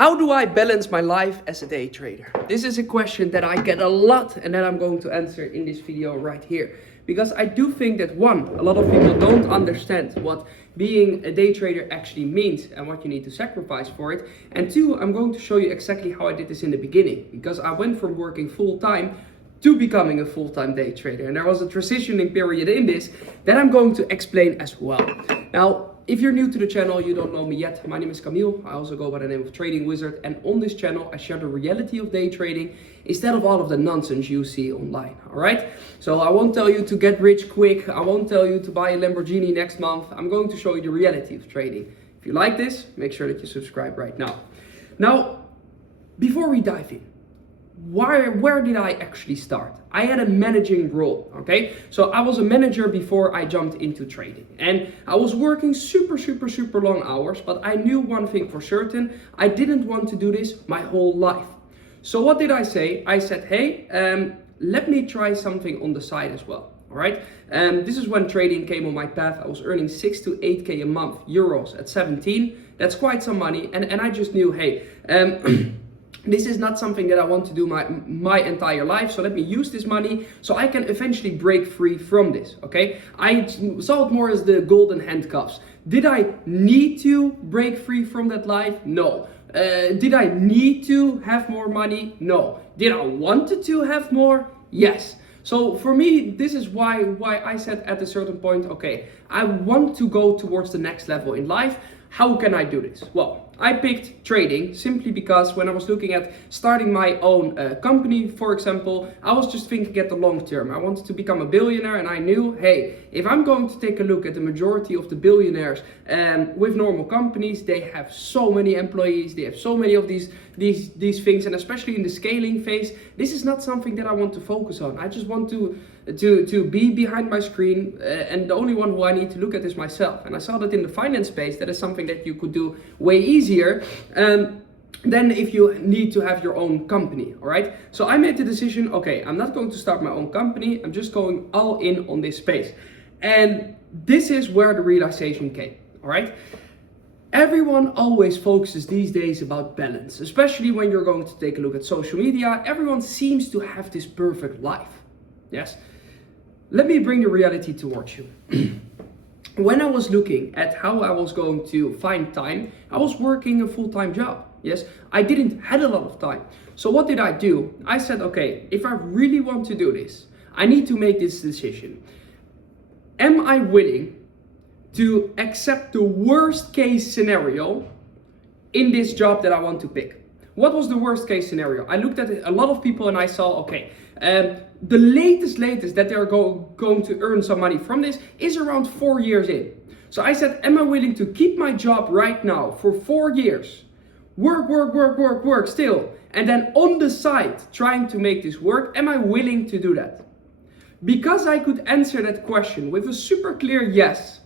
How do I balance my life as a day trader? This is a question that I get a lot and that I'm going to answer in this video right here. Because I do think that one, a lot of people don't understand what being a day trader actually means and what you need to sacrifice for it. And two, I'm going to show you exactly how I did this in the beginning. Because I went from working full-time to becoming a full-time day trader. And there was a transitioning period in this that I'm going to explain as well. Now, if you're new to the channel, you don't know me yet, my name is Camille. I also go by the name of Trading Wizard. And on this channel, I share the reality of day trading instead of all of the nonsense you see online, all right? So I won't tell you to get rich quick. I won't tell you to buy a Lamborghini next month. I'm going to show you the reality of trading. If you like this, make sure that you subscribe right now. Now, before we dive in, where did I actually start? I had a managing role, okay? So I was a manager before I jumped into trading. And I was working super long hours, but I knew one thing for certain. I didn't want to do this my whole life. So what did I say? I said, hey, let me try something on the side as well, all right? This is when trading came on my path. I was earning 6 to 8K a month, euros at 17. That's quite some money. And I just knew, hey, this is not something that I want to do my entire life, so let me use this money so I can eventually break free from this, okay? I saw it more as the golden handcuffs. Did I need to break free from that life? No. Did I need to have more money? No. Did I wanted to have more? Yes. So for me, this is why I said at a certain point, okay, I want to go towards the next level in life. How can I do this? Well, I picked trading simply because when I was looking at starting my own company, for example, I was just thinking at the long term. I wanted to become a billionaire and I knew, hey, if I'm going to take a look at the majority of the billionaires with normal companies, they have so many employees, they have so many of these things, and especially in the scaling phase, this is not something that I want to focus on. I just want to be behind my screen and the only one who I need to look at is myself. And I saw that in the finance space, that is something that you could do way easier than if you need to have your own company, all right? So I made the decision, okay, I'm not going to start my own company. I'm just going all in on this space. And this is where the realization came, all right? Everyone always focuses these days about balance, especially when you're going to take a look at social media. Everyone seems to have this perfect life, yes? Let me bring the reality towards you. When I was looking at how I was going to find time, I was working a full-time job. Yes, I didn't have a lot of time. So what did I do? I said, okay, if I really want to do this, I need to make this decision. Am I willing to accept the worst case scenario in this job that I want to pick? What was the worst case scenario? I looked at a lot of people and I saw, okay, the latest that they're going to earn some money from this is around 4 years in. So I said, am I willing to keep my job right now for 4 years? Work still. And then on the side, trying to make this work, am I willing to do that? Because I could answer that question with a super clear yes,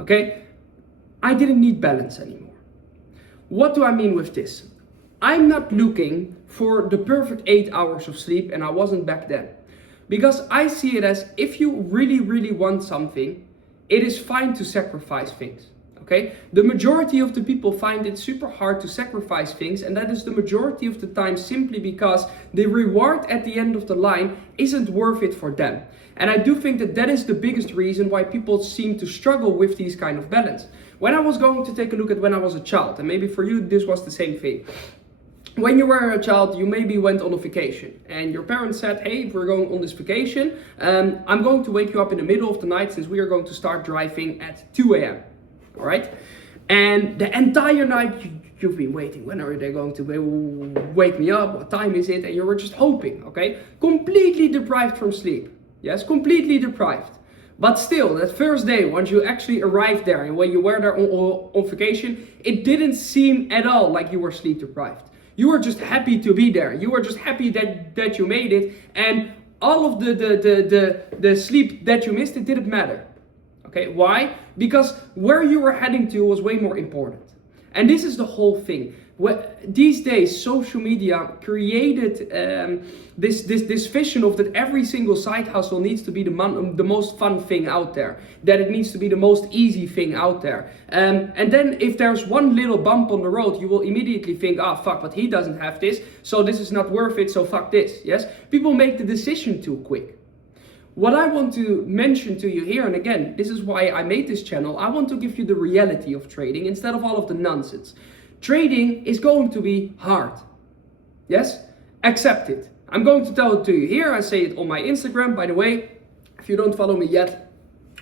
okay, I didn't need balance anymore. What do I mean with this? I'm not looking for the perfect 8 hours of sleep, and I wasn't back then. Because I see it as if you really want something, it is fine to sacrifice things, okay? The majority of the people find it super hard to sacrifice things, and that is the majority of the time simply because the reward at the end of the line isn't worth it for them. And I do think that that is the biggest reason why people seem to struggle with these kind of balance. When I was going to take a look at when I was a child, and maybe for you this was the same thing. When you were a child, you maybe went on a vacation and your parents said, hey, if we're going on this vacation, I'm going to wake you up in the middle of the night since we are going to start driving at 2 a.m. All right? And the entire night you've been waiting. When are they going to wake me up? What time is it? And you were just hoping, okay? Completely deprived from sleep. Yes, completely deprived. But still, that first day, once you actually arrived there and when you were there on vacation, it didn't seem at all like you were sleep deprived. You were just happy to be there. You were just happy that you made it, and all of the sleep that you missed, it didn't matter. Okay, why? Because where you were heading to was way more important. And this is the whole thing. These days, social media created this vision of that every single side hustle needs to be the most fun thing out there, that it needs to be the most easy thing out there. And then if there's one little bump on the road, you will immediately think, ah, fuck, but he doesn't have this, so this is not worth it, so fuck this. Yes, people make the decision too quick. What I want to mention to you here, and again, this is why I made this channel, I want to give you the reality of trading instead of all of the nonsense. Trading is going to be hard. Yes? Accept it. I'm going to tell it to you here. I say it on my Instagram. By the way, if you don't follow me yet,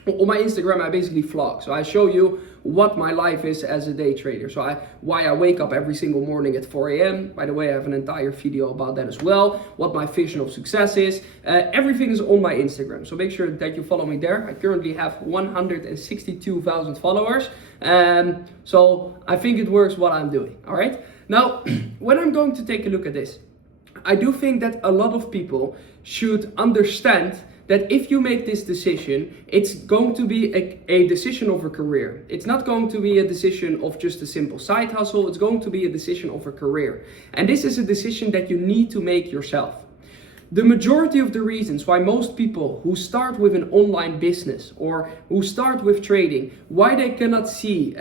on my Instagram I basically vlog. So I show you what my life is as a day trader. So why I wake up every single morning at 4 a.m. By the way, I have an entire video about that as well. What my vision of success is. Everything is on my Instagram. So make sure that you follow me there. I currently have 162,000 followers. So I think it works what I'm doing. All right. Now, when I'm going to take a look at this, I do think that a lot of people should understand that if you make this decision, it's going to be a decision of a career. It's not going to be a decision of just a simple side hustle. It's going to be a decision of a career. And this is a decision that you need to make yourself. The majority of the reasons why most people who start with an online business or who start with trading, why they cannot see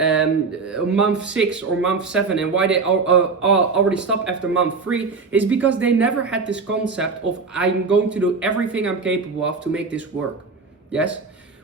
month 6 or month 7 and why they already stop after month 3 is because they never had this concept of I'm going to do everything I'm capable of to make this work. Yes?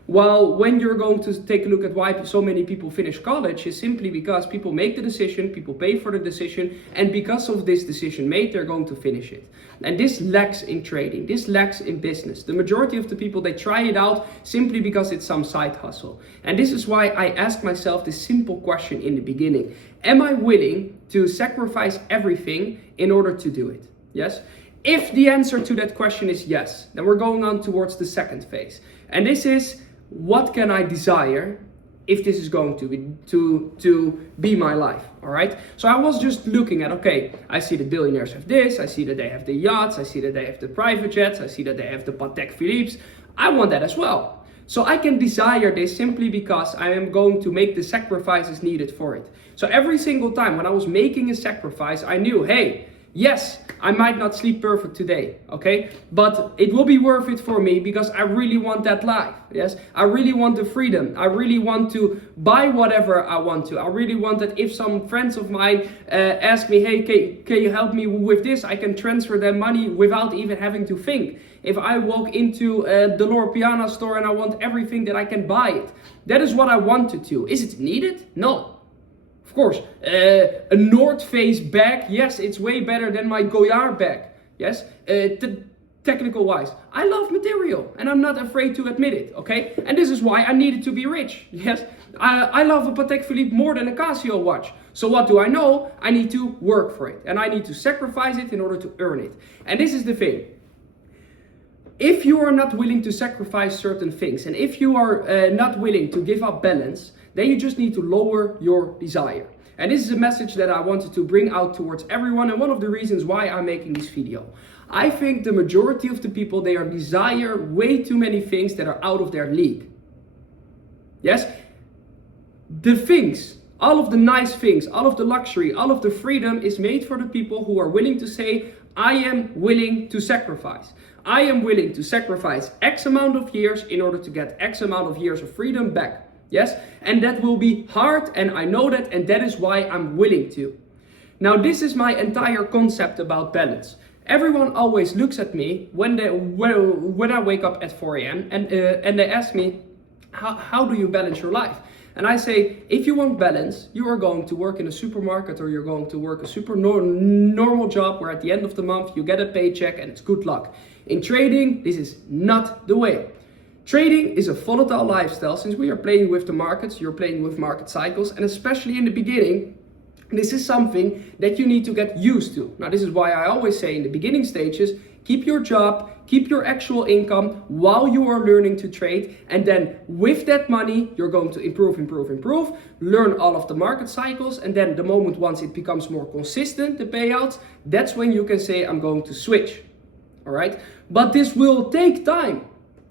While when you're going to take a look at why so many people finish college is simply because people make the decision, people pay for the decision, and because of this decision made, they're going to finish it. And this lacks in trading, this lacks in business. The majority of the people, they try it out simply because it's some side hustle. And this is why I ask myself this simple question in the beginning. Am I willing to sacrifice everything in order to do it? Yes? If the answer to that question is yes, then we're going on towards the second phase. And this is, what can I desire if this is going to be my life? All right. So I was just looking at, okay, I see the billionaires have this. I see that they have the yachts. I see that they have the private jets. I see that they have the Patek Philippe's. I want that as well. So I can desire this simply because I am going to make the sacrifices needed for it. So every single time when I was making a sacrifice, I knew, hey, yes, I might not sleep perfect today, okay? But it will be worth it for me because I really want that life, yes? I really want the freedom. I really want to buy whatever I want to. I really want that if some friends of mine ask me, hey, can you help me with this? I can transfer them money without even having to think. If I walk into the Loro Piana store and I want everything, that I can buy it. That is what I wanted to. Is it needed? No. Of course, a North Face bag, yes, it's way better than my Goyard bag, yes, technical wise. I love material and I'm not afraid to admit it, okay? And this is why I needed to be rich, yes. I love a Patek Philippe more than a Casio watch. So what do I know? I need to work for it and I need to sacrifice it in order to earn it. And this is the thing. If you are not willing to sacrifice certain things and if you are not willing to give up balance, then you just need to lower your desire. And this is a message that I wanted to bring out towards everyone, and one of the reasons why I'm making this video. I think the majority of the people, they are desire way too many things that are out of their league. Yes? The things, all of the nice things, all of the luxury, all of the freedom is made for the people who are willing to say, I am willing to sacrifice. I am willing to sacrifice X amount of years in order to get X amount of years of freedom back. Yes, and that will be hard, and I know that, and that is why I'm willing to. Now, this is my entire concept about balance. Everyone always looks at me when I wake up at 4 a.m. and they ask me, how do you balance your life? And I say, if you want balance, you are going to work in a supermarket or you're going to work a super normal job where at the end of the month you get a paycheck and it's good luck. In trading, this is not the way. Trading is a volatile lifestyle. Since we are playing with the markets, you're playing with market cycles, and especially in the beginning, this is something that you need to get used to. Now, this is why I always say in the beginning stages, keep your job, keep your actual income while you are learning to trade, and then with that money, you're going to improve, learn all of the market cycles, and then the moment once it becomes more consistent, the payouts, that's when you can say, I'm going to switch. All right? But this will take time.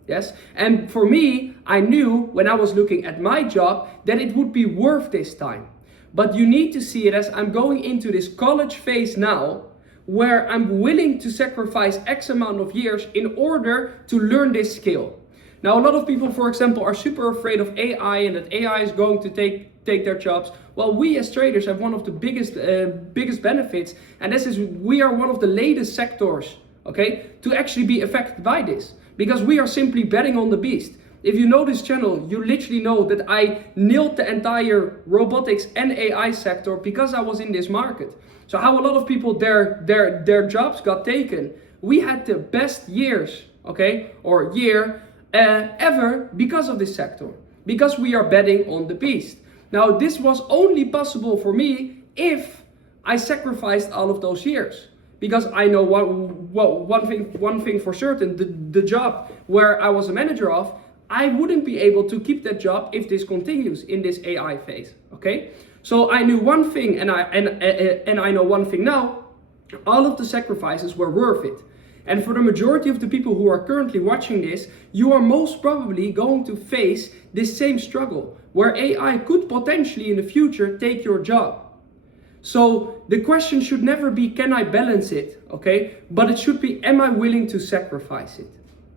Yes, and for me, I knew when I was looking at my job that it would be worth this time. But you need to see it as I'm going into this college phase now, where I'm willing to sacrifice X amount of years in order to learn this skill. Now, a lot of people, for example, are super afraid of AI and that AI is going to take their jobs. Well, we as traders have one of the biggest benefits, and this is we are one of the latest sectors, okay, to actually be affected by this, because we are simply betting on the beast. If you know this channel, you literally know that I nailed the entire robotics and AI sector because I was in this market. So how a lot of people, their jobs got taken. We had the best years, okay, or year ever because of this sector, because we are betting on the beast. Now, this was only possible for me if I sacrificed all of those years. Because I know one thing for certain, the job where I was a manager of, I wouldn't be able to keep that job if this continues in this AI phase, okay? So I knew one thing, and I know one thing now, all of the sacrifices were worth it. And for the majority of the people who are currently watching this, you are most probably going to face this same struggle, where AI could potentially in the future take your job. So the question should never be, can I balance it, okay? But it should be, am I willing to sacrifice it?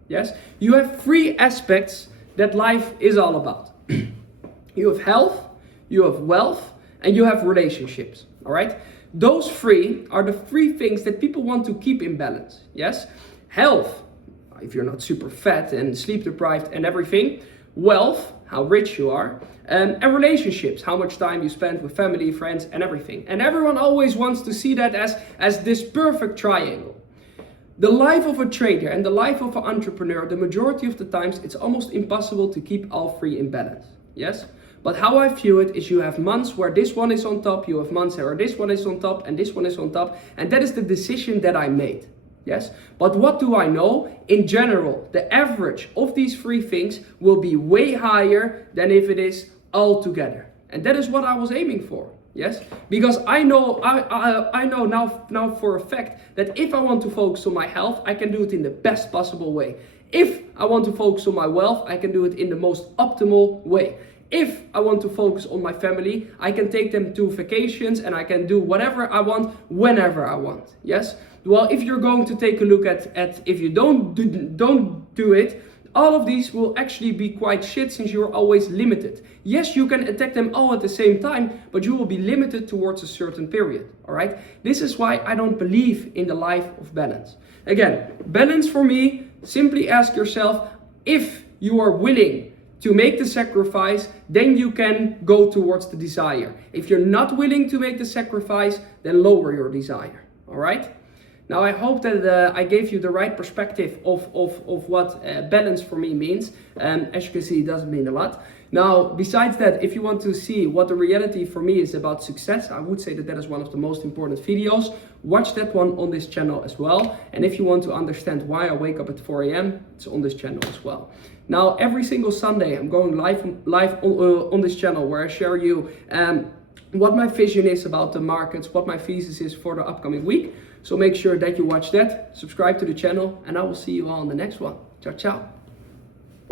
Yes? You have three aspects that life is all about. You have health, you have wealth, and you have relationships, all right? Those three are the three things that people want to keep in balance, yes? Health, if you're not super fat and sleep deprived and everything. Wealth, how rich you are. And relationships, how much time you spend with family, friends, and everything. And everyone always wants to see that as this perfect triangle. The life of a trader and the life of an entrepreneur, the majority of the times, it's almost impossible to keep all three in balance, yes? But how I view it is you have months where this one is on top, you have months where this one is on top, and this one is on top, and that is the decision that I made, yes? But what do I know? In general, the average of these three things will be way higher than if it is all together. And that is what I was aiming for. Yes, because I know now for a fact that if I want to focus on my health, I can do it in the best possible way. If I want to focus on my wealth, I can do it in the most optimal way. If I want to focus on my family, I can take them to vacations and I can do whatever I want, whenever I want. Yes. Well, if you're going to take a look at if you don't do it, all of these will actually be quite shit since you're always limited. Yes, you can attack them all at the same time, but you will be limited towards a certain period, all right? This is why I don't believe in the life of balance. Again, balance for me, simply ask yourself, if you are willing to make the sacrifice, then you can go towards the desire. If you're not willing to make the sacrifice, then lower your desire, all right? Now, I hope that I gave you the right perspective of what balance for me means. As you can see, it doesn't mean a lot. Now, besides that, if you want to see what the reality for me is about success, I would say that is one of the most important videos. Watch that one on this channel as well. And if you want to understand why I wake up at 4 a.m., it's on this channel as well. Now, every single Sunday, I'm going live on this channel where I share you what my vision is about the markets, what my thesis is for the upcoming week. So make sure that you watch that, subscribe to the channel, and I will see you all on the next one. Ciao, ciao.